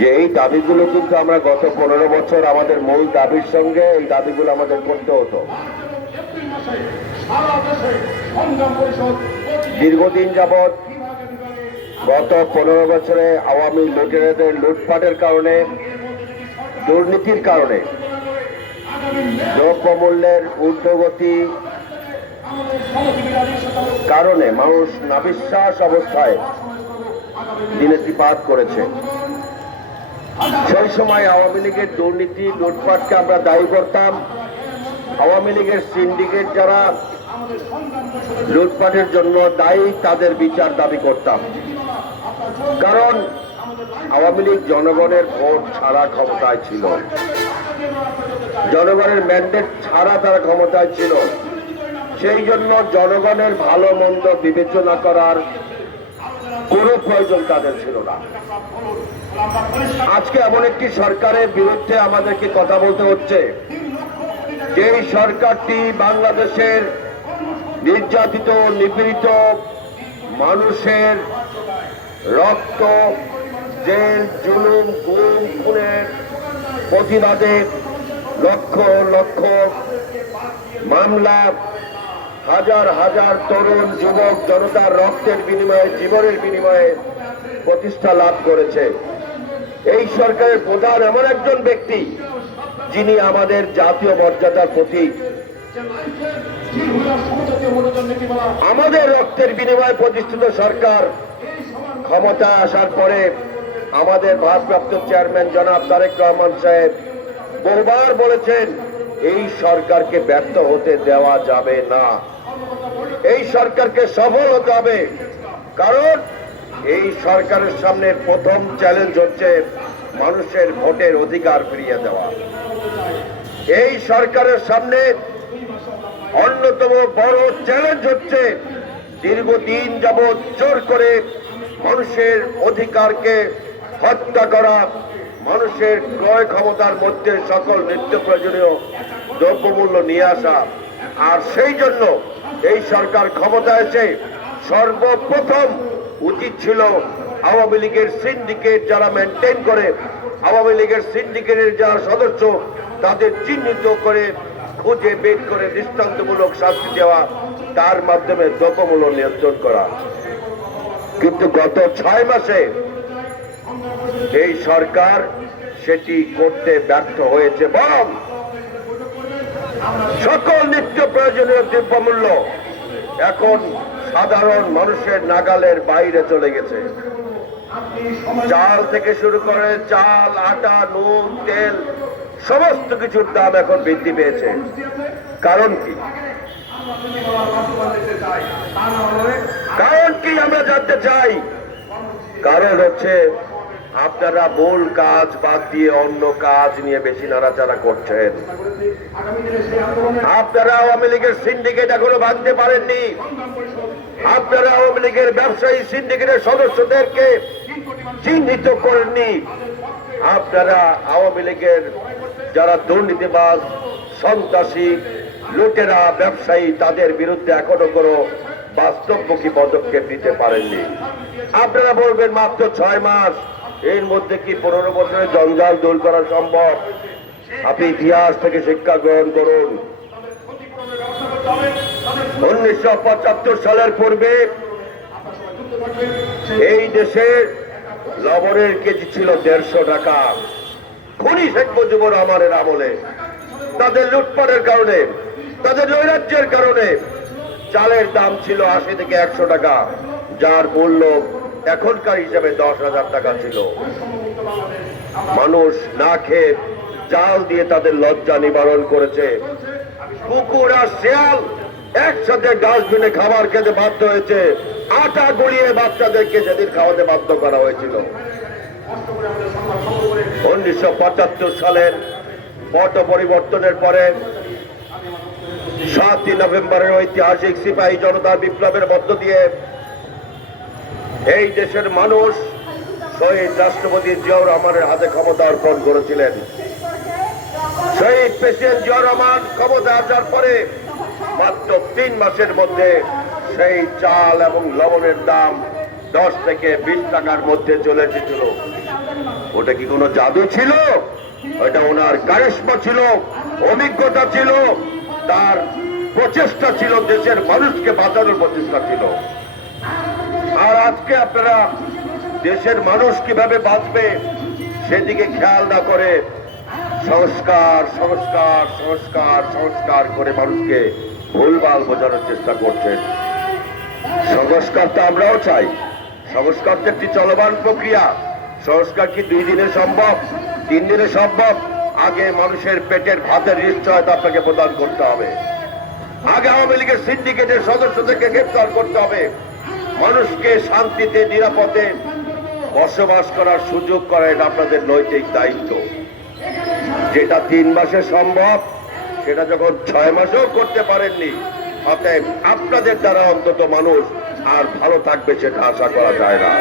যে এই দাবিগুলো কিন্তু আমরা গত 15 বছর আমাদের মূল দাবির সঙ্গে এই দাবিগুলো আমাদের করতে হতো। দীর্ঘদিন যাবৎ গত 15 বছরে আওয়ামী লুটেরাদের লুটপাটের কারণে, দুর্নীতির কারণে, দ্রব্যমূল্যের ঊর্ধ্বগতি কারণে মানুষ নাবিশ্বাস অবস্থায় দিনেতিপাত করেছে। সেই সময় আওয়ামী লীগের দুর্নীতি লুটপাটকে আমরা দায়ী করতাম। আওয়ামী লীগের সিন্ডিকেট যারা লুটপাটের জন্য দায়ী তাদের বিচার দাবি করতাম। কারণ আওয়ামী লীগ জনগণের ভোট ছাড়া ক্ষমতায় ছিল, জনগণের ম্যান্ডেট ছাড়া তারা ক্ষমতায় ছিল। সেই জন্য জনগণের ভালো মন্দ বিবেচনা করার কোনো প্রয়োজন তাদের ছিল না। আজকে এমন একটি সরকারের বিরুদ্ধে আমাদেরকে কথা বলতে হচ্ছে, যেই সরকারটি বাংলাদেশের নির্যাতিত নিপীড়িত মানুষের রক্ত, জেল, জুলুম, গুম, খুনের প্রতিবাদে লক্ষ লক্ষ মামলা, হাজার হাজার তরুণ যুবক জনতার রক্তের বিনিময়ে, জীবনের বিনিময়ে প্রতিষ্ঠা লাভ করেছে। এই সরকারের প্রধান এমন একজন ব্যক্তি যিনি আমাদের জাতীয় মর্যাদার প্রতীক। আমাদের রক্তের বিনিময়ে প্রতিষ্ঠিত সরকার ক্ষমতায় আসার পরে আমাদের ভারপ্রাপ্ত চেয়ারম্যান জনাব তারেক রহমান সাহেব বহুবার বলেছেন, এই সরকারকে ব্যর্থ হতে দেওয়া যাবে না, এই সরকারকে সফল হতে হবে। কারণ এই সরকারের সামনে প্রথম চ্যালেঞ্জ হচ্ছে মানুষের ভোটের অধিকার ফিরিয়ে দেওয়া। এই সরকারের সামনে অন্যতম বড় চ্যালেঞ্জ হচ্ছে দীর্ঘদিন যাবৎ জোর করে মানুষের অধিকারকে হত্যা করা, মানুষের ক্রয় ক্ষমতার মধ্যে সকল নিত্য প্রয়োজনীয় দ্রব্যমূল্য নিয়ে আসা। আর সেই জন্য এই সরকার ক্ষমতায় এসে সর্বপ্রথম উচিত ছিল আওয়ামী লীগের সিন্ডিকেট যারা মেনটেন করে, আওয়ামী লীগের সিন্ডিকেটের যারা সদস্য তাদের চিহ্নিত করে খুঁজে বের করে দৃষ্টান্তমূলক শাস্তি দেওয়া, তার মাধ্যমে দ্রব্যমূল্য নিয়ন্ত্রণ করা। কিন্তু গত 6 মাসে এই সরকার সেটি করতে ব্যর্থ হয়েছে, বরং সকল নিত্য প্রয়োজনীয় দ্রব্যমূল্য এখন সাধারণ মানুষের নাগালের বাইরে চলে গেছে। চাল থেকে শুরু করে চাল, আটা, নুন, তেল সমস্ত কিছুর দাম এখন বৃদ্ধি পেয়েছে। কারণ কি? কারণ কি আমরা জানতে চাই। কারণ হচ্ছে আপনারা মূল কাজ বাদ দিয়ে অন্য কাজ নিয়ে বেশি নাড়াচাড়া করছেন। আপনারা আওয়ামী লীগের সিন্ডিকেট এখনো ভাঙতে পারেননি। আপনারা আওয়ামী লীগের ব্যবসায়ী সিন্ডিকেটের সদস্যদেরকে চিহ্নিত করেননি। আপনারা আওয়ামী লীগের যারা দুর্নীতিবাজ, সন্ত্রাসী, লুটেরা, ব্যবসায়ী তাদের বিরুদ্ধে এখনো কোনো বাস্তবমুখী পদক্ষেপ নিতে পারেননি। আপনারা বলবেন মাত্র 6 মাস, এর মধ্যে কি 15 বছরের জঞ্জাল দূর করা সম্ভব? আপনি ইতিহাস থেকে শিক্ষা গ্রহণ করুন। 1975 সালের পূর্বে এই দেশের লবণের কেজি ছিল 150 টাকা। খুনি শেখ মুজিবুর রহমানের আমলে তাদের লুটপাটের কারণে, তাদের নৈরাজ্যের কারণে চালের দাম ছিল 80 থেকে 100 টাকা, যার মূল্য এখনকার হিসাবে 10,000 টাকা ছিল। মানুষ না খেয়ে চাল দিয়ে তাদের লজ্জা নিবারণ করেছে। কুকুর আর শেয়াল একসাথে ডাস্টবিনে খাবার খেতে বাধ্য হয়েছে। আটা গলিয়ে বাচ্চাদেরকে সেদিন খাওয়াতে বাধ্য করা হয়েছিল। 1975 সালের পট পরিবর্তনের পরে 7ই নভেম্বরের ঐতিহাসিক সিপাহী জনতা বিপ্লবের মধ্য দিয়ে এই দেশের মানুষ শহীদ রাষ্ট্রপতি জিয়াউর রহমানের হাতে ক্ষমতা অর্পণ করেছিলেন। শহীদ প্রেসিডেন্ট জিয়াউর রহমান ক্ষমতা আসার পরে মাত্র 3 মাসের মধ্যে সেই চাল এবং লবণের দাম 10 থেকে 20 টাকার মধ্যে চলে এসেছিল। ওটা কি কোনো জাদু ছিল? ওটা ওনার কারিশমা ছিল, অভিজ্ঞতা ছিল, তার প্রচেষ্টা ছিল, দেশের মানুষকে বাঁচানোর প্রচেষ্টা ছিল। আর আজকে আপনারা দেশের মানুষ কিভাবে বাঁচবে সেদিকে খেয়াল না করে সংস্কার সংস্কার সংস্কার সংস্কার করে মানুষকে ভুলভাল বোঝানোর চেষ্টা করছেন। সংস্কার তো আমরাও চাই, সংস্কার তো একটি চলমান প্রক্রিয়া। সংস্কার কি 2 দিনে সম্ভব, 3 দিনে সম্ভব? আগে মানুষের পেটের ভাতের নিশ্চয়তা আপনাকে প্রদান করতে হবে। আগে আওয়ামী লীগের সিন্ডিকেটের সদস্যদেরকে গ্রেফতার করতে হবে। মানুষকে শান্তিতে নিরাপদে বসবাস করার সুযোগ করা এটা আপনাদের নৈতিক দায়িত্ব। যেটা 3 মাসে সম্ভব সেটা যখন 6 মাসেও করতে পারেননি, অতএব আপনাদের দ্বারা অন্তত মানুষ আর ভালো থাকবে সেটা আশা করা যায় না।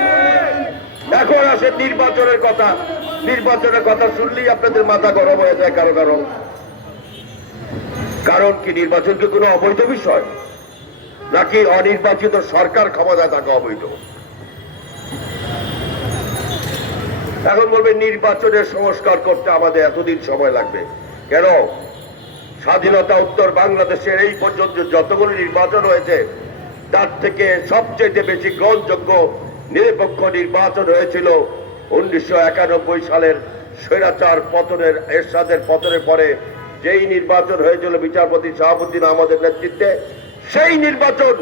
এখন আসে নির্বাচনের কথা। নির্বাচনের কথা শুনলেই আপনাদের মাথা গরম হয়ে যায় কারো কারো। কারণ কি, নির্বাচন কি কোনো অবৈধ বিষয়, নাকি অনির্বাচিত সরকার ক্ষমতা থাকা অবৈধ? এখন বলবে নির্বাচনের সংস্কার করতে আমাদের এতদিন সময় লাগবে কেন? স্বাধীনতা উত্তর বাংলাদেশের এই পর্যন্ত যতগুলো নির্বাচন হয়েছে তার থেকে সবচেয়ে বেশি গ্রহণযোগ্য নিরপেক্ষ নির্বাচন হয়েছিল 1991 সালের স্বৈরাচার পতনের, এরশাদের পতনের পরে যেই নির্বাচন হয়েছিল বিচারপতি শাহাবুদ্দিন আহমদের নেতৃত্বে। সেই নির্বাচন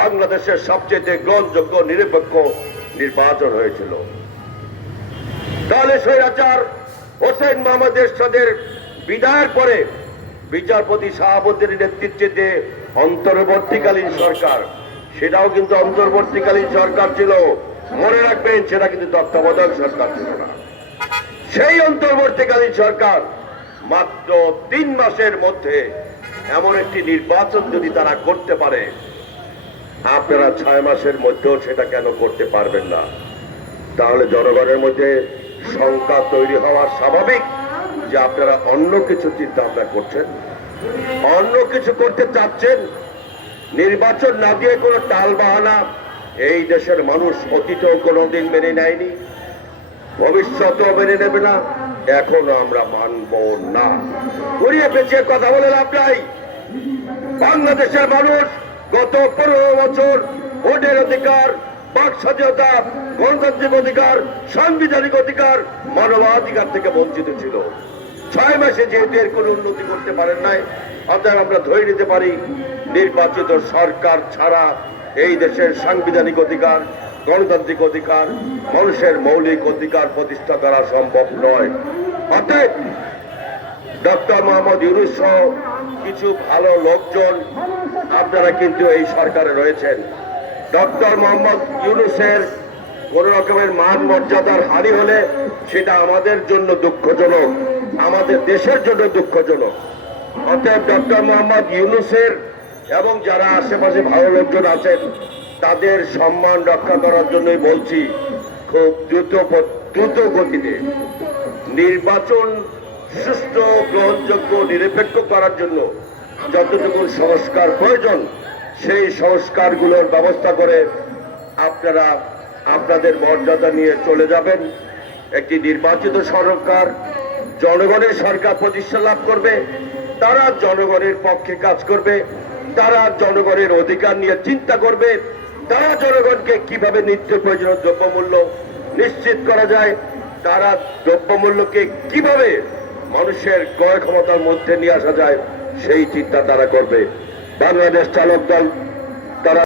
বাংলাদেশের সবচেয়ে গ্রহণযোগ্য নিরপেক্ষ নির্বাচন হয়েছিল। তাহলে স্বৈরাচার হোসেন মোহাম্মদ এরশাদের বিদায়ের পরে বিচারপতি শাহাবুদ্দিনের নেতৃত্বে যে অন্তর্বর্তীকালীন সরকার, সেটাও কিন্তু অন্তর্বর্তীকালীন সরকার ছিল, মনে রাখবেন, সেটা কিন্তু তত্ত্বাবধায়ক সরকার ছিল না। সেই অন্তর্বর্তীকালীন সরকার মাত্র 3 মাসের মধ্যে এমন একটি নির্বাচন যদি তারা করতে পারে, আপনারা 6 মাসের মধ্যেও সেটা কেন করতে পারবেন না? তাহলে জনগণের মধ্যে শঙ্কা তৈরি হওয়া স্বাভাবিক যে আপনারা অন্য কিছু চিন্তা ভাবনা করছেন, অন্য কিছু করতে চাচ্ছেন। নির্বাচন না দিয়ে কোনো টাল বাহানা এই দেশের মানুষ অতীতেও কোনোদিন মেনে নেয়নি, ভবিষ্যতেও মেনে নেবে না, এখনো আমরা মানব না। ঘুরিয়ে পেঁচিয়ে কথা বলে লাভ নাই। বাংলাদেশের মানুষ গত 15 বছর ভোটের অধিকার, বাক স্বাধীনতা, গণতান্ত্রিক অধিকার, সাংবিধানিক অধিকার, মানবাধিকার থেকে বঞ্চিত ছিল। 6 মাসে যেহেতু এর কোনো উন্নতি করতে পারেন নাই, অতএব আমরা ধরে নিতে পারি নির্বাচিত সরকার ছাড়া এই দেশের সাংবিধানিক অধিকার, গণতান্ত্রিক অধিকার, মানুষের মৌলিক অধিকার প্রতিষ্ঠা করা সম্ভব নয়। অতএব ডক্টর মোহাম্মদ ইউনূস সহ কিছু ভালো লোকজন আপনারা কিন্তু এই সরকারে রয়েছেন। ডক্টর মোহাম্মদ ইউনূসের কোন রকমের মান মর্যাদার হানি হলে সেটা আমাদের জন্য দুঃখজনক, আমাদের দেশের জন্য দুঃখজনক। অতএব ডক্টর মোহাম্মদ ইউনূসের এবং যারা আশেপাশে ভালো লোকজন আছেন তাদের সম্মান রক্ষা করার জন্যই বলছি, খুব দ্রুত গতিতে নির্বাচন সুষ্ঠু, গ্রহণযোগ্য, নিরপেক্ষ করার জন্য যতটুকু সংস্কার প্রয়োজন সেই সংস্কারগুলোর ব্যবস্থা করে আপনারা আপনাদের মর্যাদা নিয়ে চলে যাবেন। একটি নির্বাচিত সরকার, জনগণের সরকার প্রতিষ্ঠা লাভ করবে, তারা জনগণের পক্ষে কাজ করবে, তারা জনগণের অধিকার নিয়ে চিন্তা করবে, তারা জনগণকে কিভাবে নিত্য প্রয়োজনীয় দ্রব্যমূল্য নিশ্চিত করা যায়, তারা দ্রব্যমূল্যকে কিভাবে মানুষের ক্রয় ক্ষমতার মধ্যে নিয়ে আসা যায় সেই চিন্তা তারা করবে। বাংলাদেশ চালক দল তারা